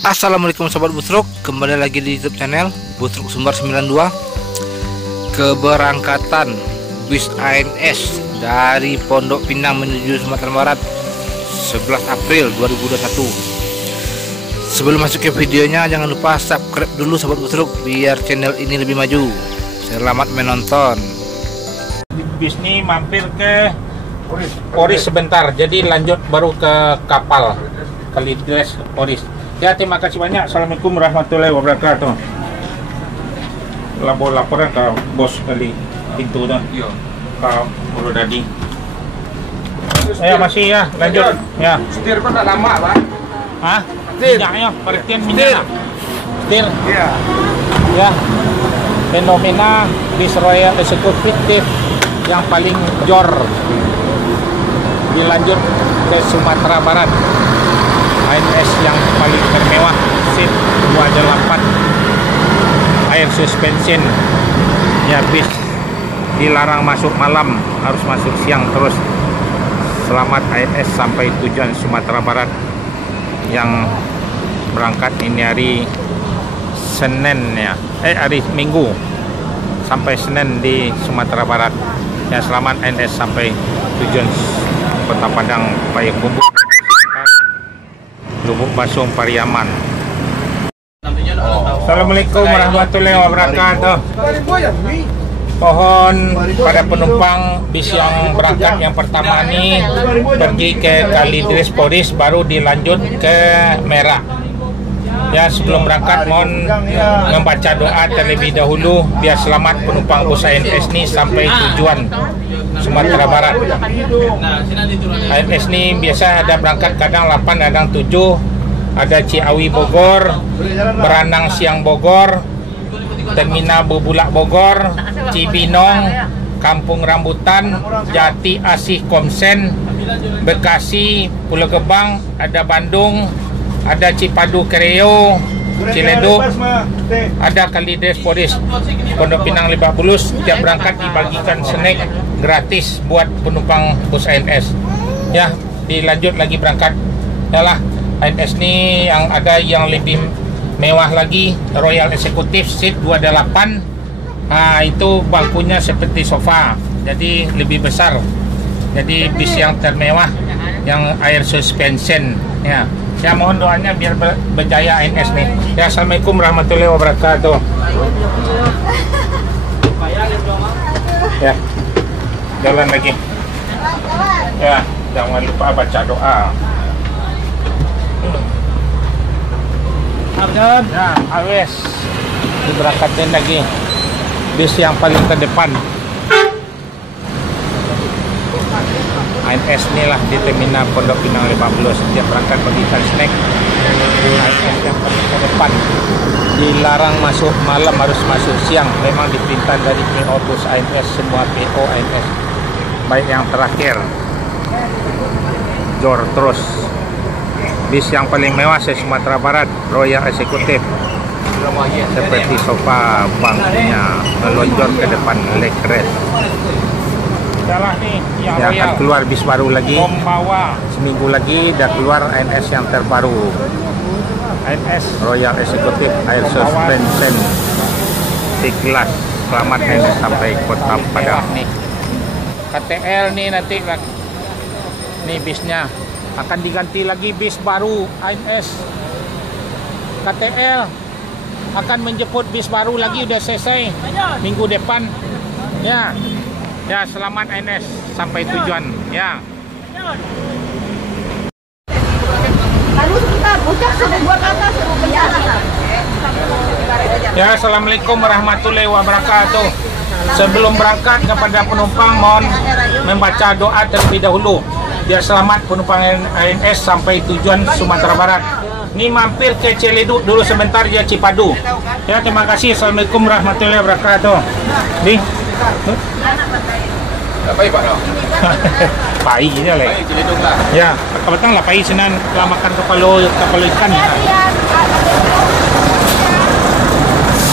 Assalamualaikum sobat Busruk, kembali lagi di YouTube channel Busruk Sumbar 92. Keberangkatan bis ANS dari Pondok Pinang menuju Sumatera Barat 11 April 2021. Sebelum masuk ke videonya, jangan lupa subscribe dulu sobat Busruk biar channel ini lebih maju. Selamat menonton. Bis ini mampir ke Oris sebentar, jadi lanjut baru ke kapal Kalidres Oris. Ya, terima kasih banyak. Assalamualaikum warahmatullahi wabarakatuh. Laporan ke bos kali pintu dah. Iya. Ke Ulu Dadi. Ya masih ya, lanjut. Ya. Setir kok tak lama, Pak? Hah? Minyaknya, perhatian minyak. Setir. Iya. Ya. Fenomena bis Royal Executive yang paling jor dilanjut ke Sumatera Barat. ANS yang paling termewah, seat 28, air suspension. Ya, bis dilarang masuk malam, harus masuk siang terus. Selamat ANS sampai tujuan Sumatera Barat. Yang berangkat ini hari Senin ya, hari Minggu sampai Senin di Sumatera Barat. Ya, selamat ANS sampai tujuan Kota Padang, Payakumbuh, Lubuk Basung, Pariaman. Assalamualaikum warahmatullahi wabarakatuh. Pohon pada penumpang bis yang berangkat yang pertama ini pergi ke Kalidres Oris, baru dilanjut ke Merak. Ya, sebelum berangkat mohon membaca doa terlebih dahulu biar selamat penumpang bus ANS ini sampai tujuan Sumatera Barat. ANS ini biasa ada berangkat kadang 8, kadang 7. Ada Ciawi Bogor, Beranang Siang Bogor, Terminal Bubulak Bogor, Cibinong, Kampung Rambutan, Jati Asih Komsen, Bekasi, Pulau Gebang, ada Bandung, ada Cipadu Kreo, Ciledug, ada Kalidres Oris, Pondok Pinang, Lebak Bulus. Setiap berangkat dibagikan snack gratis buat penumpang bus ANS. Ya, dilanjut lagi berangkat. Yalah, ANS ini yang ada yang lebih mewah lagi, Royal Executive seat 28. Nah, itu bangkunya seperti sofa, jadi lebih besar. Jadi bis yang termewah, yang air suspension. Ya, saya mohon doanya biar berjaya ANS nih. Ya, assalamualaikum warahmatullahi wabarakatuh. Ya, jalan lagi. Ya, jangan lupa baca doa. Ya, awes diberangkatin lagi bis yang paling ke depan. ANS inilah di Terminal Pondok Pinang, Lebak Bulus. Setiap berangkat bagikan snack. ANS yang paling ke depan, dilarang masuk malam, harus masuk siang. Memang diperintah dari PO bus ANS, semua PO ANS. Baik yang terakhir, jor terus. Bis yang paling mewah se Sumatera Barat, Royal Executive. Seperti sofa, bangkunya melonjor ke depan, leg rest. Adalah nih yang akan keluar bis baru lagi. Seminggu lagi dah keluar ANS yang terbaru. ANS Royal Executive air suspension C-Class. Selamat ANS sampai Kota Padang. Nih KTL nih nanti nih bisnya akan diganti lagi bis baru. ANS KTL akan menjemput bis baru lagi, udah selesai minggu depan. Ya, ya, selamat ANS sampai tujuan. Ya. Ya, assalamualaikum warahmatullahi wabarakatuh. Sebelum berangkat kepada penumpang mohon membaca doa terlebih dahulu biar selamat penumpang ANS sampai tujuan Sumatera Barat. Ini mampir ke Ciledug dulu sebentar, ya Cipadu. Ya, terima kasih. Assalamualaikum warahmatullahi wabarakatuh. Nih. Pai Pak dah. Pai je lah. Ya, kebetulan lah pai senan lah makan kapalo ikan.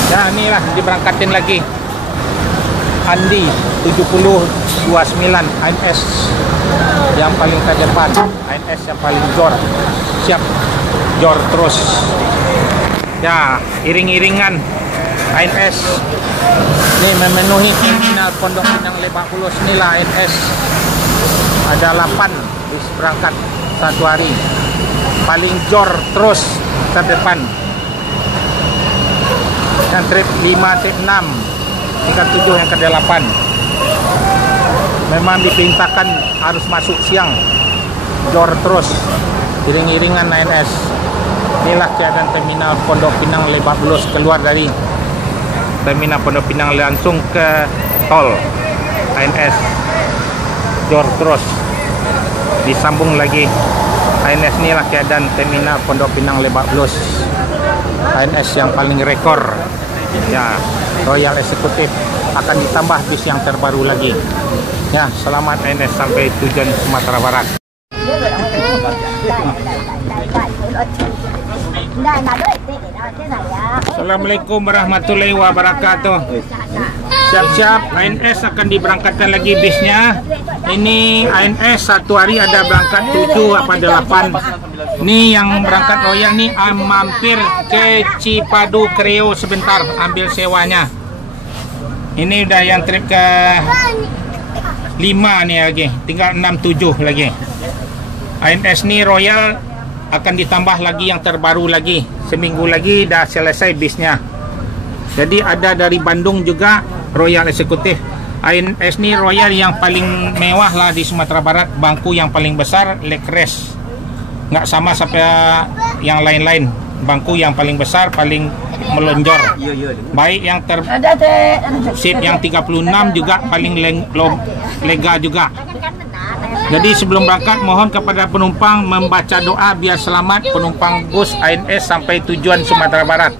Ya, inilah diberangkatin lagi. Andi 7029 ANS yang paling ke depan, ANS yang paling jor, siap jor terus. Ya, iring-iringan ANS ini memenuhi terminal Pondok Pinang Lebak Bulus. Inilah ANS, ada 8 bis berangkat satu hari, paling jor terus terdepan. Yang trip 5, trip 6, tingkat 7, yang ke 8 memang diperintahkan harus masuk siang, jor terus, iring-iringan ANS. Inilah keadaan terminal Pondok Pinang Lebak Bulus. Keluar dari terminal Pondok Pinang langsung ke tol ANS, jor terus, disambung lagi ANS. Inilah keadaan terminal Pondok Pinang Lebak Bulus. ANS yang paling rekor ya, Royal Executive. Akan ditambah bis yang terbaru lagi ya. Selamat ANS sampai tujuan Sumatera Barat. Assalamualaikum warahmatullahi wabarakatuh. Siap-siap, ANS akan diberangkatkan lagi bisnya. Ini ANS satu hari ada berangkat 7 apa 8. Ini yang berangkat Royal nih mampir ke Cipadu Kreo sebentar ambil sewanya. Ini udah yang trip ke 5 nih lagi, tinggal 6-7 lagi. ANS nih Royal akan ditambah lagi yang terbaru lagi. Seminggu lagi dah selesai bisnya. Jadi ada dari Bandung juga Royal Executive. ANS nih Royal yang paling mewah lah di Sumatera Barat. Bangku yang paling besar, leg rest. Nggak sama sampai yang lain-lain. Bangku yang paling besar, paling melonjor. Baik yang seat yang 36 juga paling lega juga. Jadi sebelum berangkat mohon kepada penumpang membaca doa biar selamat penumpang bus ANS sampai tujuan Sumatera Barat.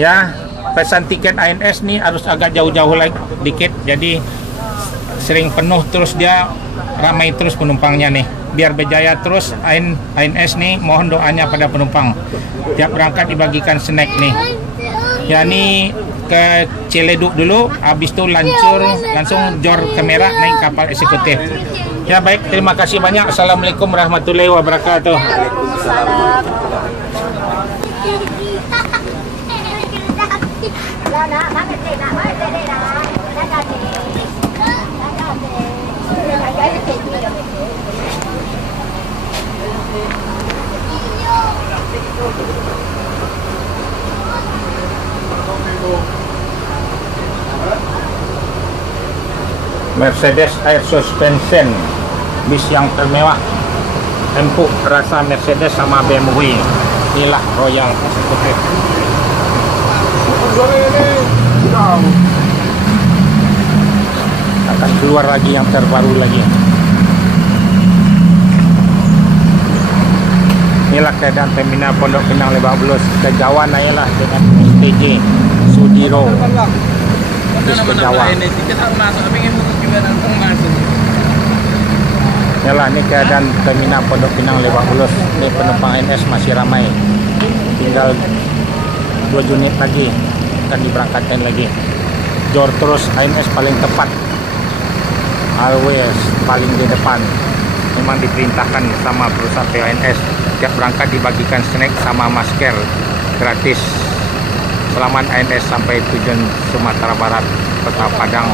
Ya, pesan tiket ANS nih harus agak jauh-jauh lagi dikit. Jadi sering penuh terus, dia ramai terus penumpangnya nih. Biar berjaya terus ANS nih, mohon doanya pada penumpang. Tiap berangkat dibagikan snack nih. Ya, nih ke Ciledug dulu, habis itu langsung jor ke Merak naik kapal eksekutif. Ya baik, terima kasih banyak. Assalamualaikum warahmatullahi wabarakatuh. Mercedes Air Suspension, bis yang termewah, empuk rasa Mercedes sama BMW. Inilah Royal Executive. Akan keluar lagi yang terbaru lagi. Inilah keadaan terminal Pondok Pinang Lebak Bulus. Ke Jawa naiklah dengan STJ Sudiro. Bis ke Jawa. Yalah, ini keadaan terminal Pondok Pinang Lebak Bulus. Ini penumpang ANS masih ramai. Tinggal 2 unit lagi akan diberangkatkan lagi. Jor terus, ANS paling tepat. Always paling di depan. Memang diperintahkan sama perusahaan PANS. Tiap berangkat dibagikan snack sama masker gratis. Selamat ANS sampai tujuan Sumatera Barat, Kota Padang,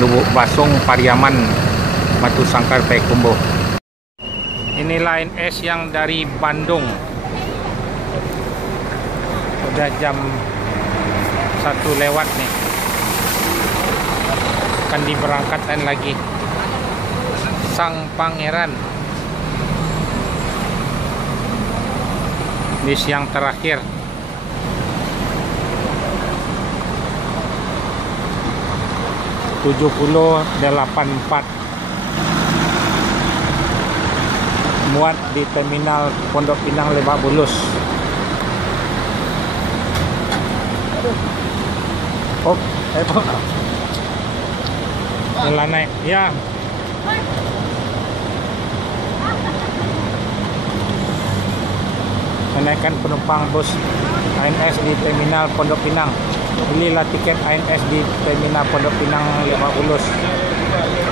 Lubuk Basung, Pariaman, Batu Sangkar, Payakumbuh. Inilah ANS yang dari Bandung. Udah jam 1 lewat nih. Akan diberangkatkan lagi. Sang Pangeran. Bis yang terakhir. (7084) muat di terminal Pondok Pinang Lebak Bulus. Oh, jalan naik ya. Menaikkan penumpang bus ANS di terminal Pondok Pinang. Inilah tiket ANS di terminal Pondok Pinang Lebak Bulus.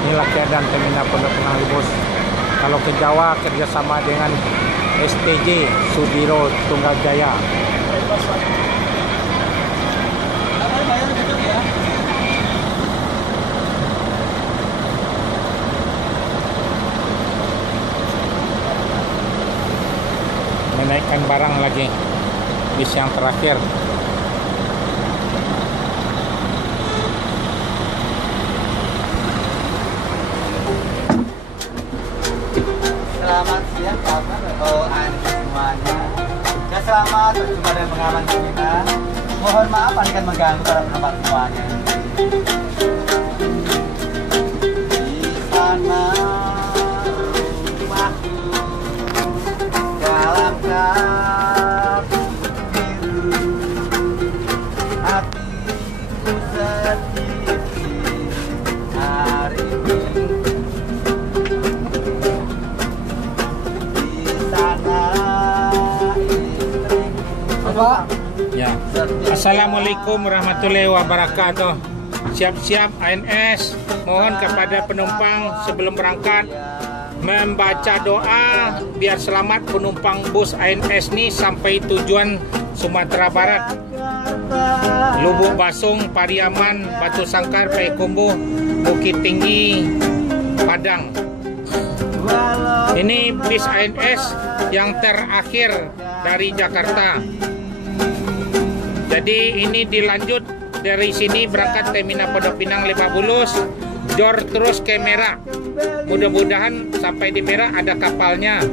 Inilah keadaan terminal Pondok Pinang Lebak Bulus. Kalau ke Jawa kerjasama dengan STJ Sudiro Tunggajaya. Menaikkan barang lagi bis yang terakhir. Selamat siang kawan semuanya. Ya selamat berjumpa dan pengalaman kita. Mohon maaf akan mengganggu para penumpang semuanya. Di sana rumahku dalam kabut biru, hatiku sedikit hari ini. Ya. Assalamualaikum warahmatullahi wabarakatuh. Siap-siap ANS. Mohon kepada penumpang sebelum berangkat membaca doa biar selamat penumpang bus ANS ini sampai tujuan Sumatera Barat. Lubuk Basung, Pariaman, Batu Sangkar, Payakumbuh, Bukit Tinggi, Padang. Ini bis ANS yang terakhir dari Jakarta. Jadi ini dilanjut dari sini berangkat terminal Pondok Pinang Lebak Bulus, jor terus ke Merak. Mudah-mudahan sampai di Merak ada kapalnya.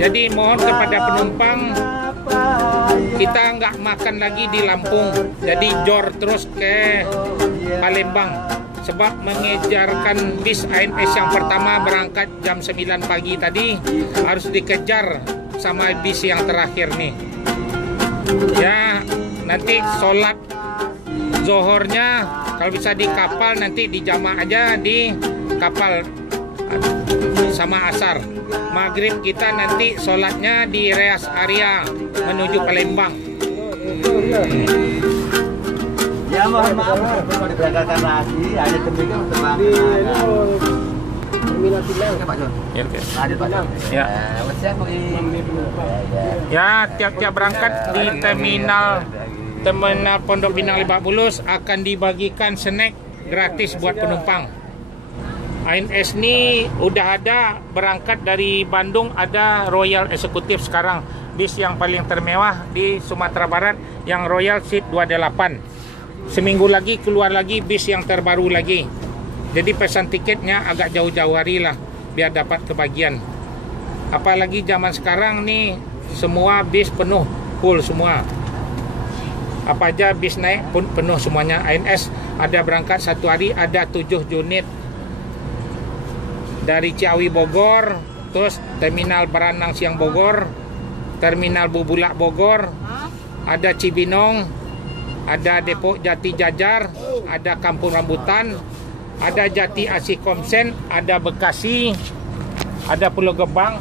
Jadi mohon kepada penumpang, kita nggak makan lagi di Lampung. Jadi jor terus ke Palembang. Sebab mengejarkan bis ANS yang pertama berangkat jam 9 pagi tadi harus dikejar sama bis yang terakhir nih. Ya, nanti sholat zohornya kalau bisa di kapal, nanti dijama aja di kapal sama asar. Maghrib kita nanti sholatnya di Rest Area menuju Palembang. Ya mohon maaf kalau diberangkatkan lagi, ada demikian untuk terminal Pinang Pak Jon. Ada Pak Jon. Ya. Ya, tiap-tiap berangkat di terminal Pondok Pinang Lebak Bulus akan dibagikan snack gratis buat penumpang. ANS ini udah ada berangkat dari Bandung, ada Royal Executive sekarang, bis yang paling termewah di Sumatera Barat yang Royal Seat 28. Seminggu lagi keluar lagi bis yang terbaru lagi. Jadi pesan tiketnya agak jauh-jauh hari lah biar dapat kebagian. Apalagi zaman sekarang nih semua bis penuh, full semua. Apa aja bis naik pun penuh semuanya. ANS ada berangkat satu hari ada 7 unit dari Ciawi Bogor, terus terminal Beranang Siang Bogor, terminal Bubulak Bogor, ada Cibinong, ada Depok Jati Jajar, ada Kampung Rambutan, ada Jati Asih Komsen, ada Bekasi, ada Pulau Gebang.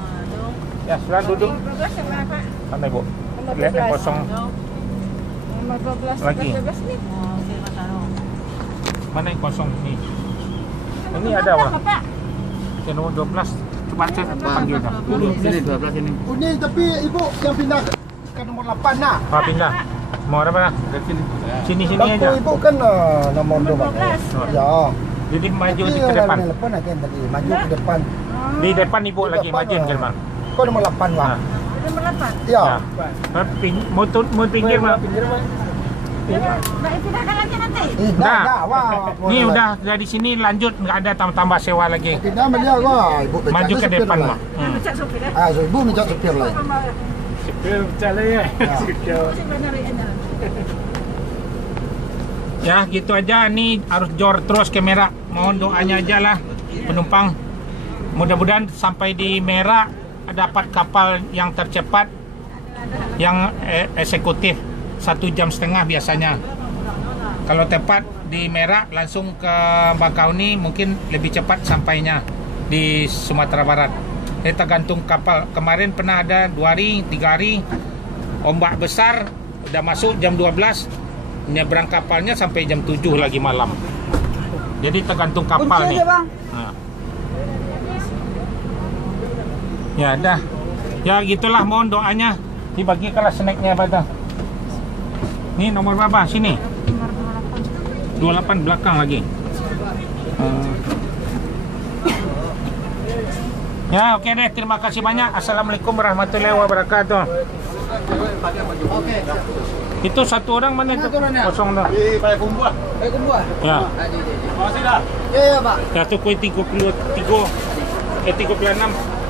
Ya, silakan duduk. Santai Bu. Lihat yang kosong. Lagi. Mana yang kosong nih? Ini ada apa? Yang nomor 12. Coba saya panggil dah. Ini 12 ini. Ini tapi ibu yang pindah ke nomor 8 nah. Pindah. Mau apa lah? Sini aja. Ibu kan nomor 12. Ya. Jadi maju ke depan. Telepon aja tadi, maju ke depan. Di depan ibu lagi maju ke depan. Kau nomor 8 Bang. Nomor 8? Ya. Mau pinggir Bang. Baik, pindahkan lagi nanti. Nah, ini udah dari sini lanjut, nggak ada tambah sewa lagi. Pindah beliau gua, ibu Maju ke depan Bang. Cak sopir ya? Ah, so ibu minta supir lah. Supir berjalan ya. Ya gitu aja, nih harus jor terus ke Merak. Mohon doanya aja lah penumpang. Mudah-mudahan sampai di Merak dapat kapal yang tercepat, yang eksekutif 1,5 jam biasanya. Kalau tepat di Merak langsung ke Bakauni mungkin lebih cepat sampainya di Sumatera Barat. Tergantung kapal. Kemarin pernah ada 2 hari, 3 hari ombak besar, udah masuk jam 12, nyebrang kapalnya sampai jam 7 lagi malam. Jadi tergantung kapal nih. Nah. Ya dah. Ya gitulah, mohon doanya. Dibagikanlah snacknya pada. Ini nomor berapa? Sini. Nomor 28 28. belakang lagi. Ya oke deh, terima kasih banyak. Assalamualaikum warahmatullahi wabarakatuh. Itu satu orang mana itu? Kosong dah. Pakai kumpulan. Ya. Makasih dah. Ya, Pak. Ya tu kuih 36.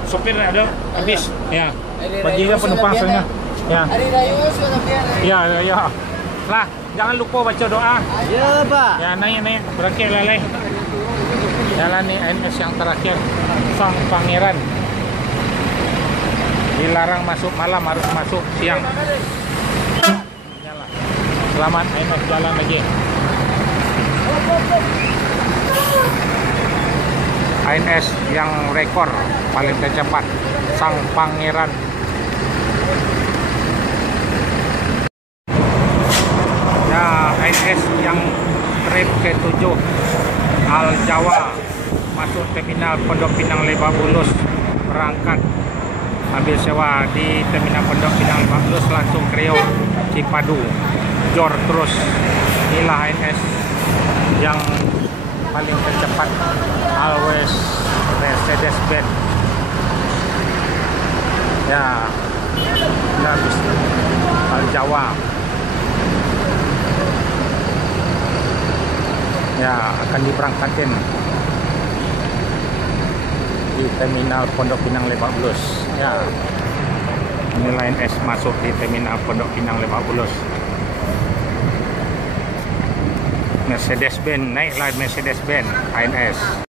Sopir ada habis. Ya. Bagilah penumpang sana. Ya. Hari Raya sudah biar. Ya. Lah, jangan lupa baca doa. Ya, Pak. Ya naik berakhir lalai. Jalan nih ANS yang terakhir, Sang Pangeran. Dilarang masuk malam, harus masuk siang. Yalah. Selamat ANS jalan lagi. ANS yang rekor paling tercepat, Sang Pangeran. Ya, ANS yang trip ke-7 Al Jawa masuk terminal Pondok Pinang Lebak Bulus, berangkat ambil sewa di terminal Pondok Pinang Lebak Bulus langsung ke Riau Cipadu, jor terus. Inilah ANS yang paling tercepat, always Mercedes-Benz. Ya, habis Al Jawa. Ya, akan diberangkatkan di terminal Pondok Pinang Lebak Bulus. Ya, ini ANS masuk di terminal Pondok Pinang Lebak Bulus. Mercedes-Benz, naiklah Mercedes-Benz ANS.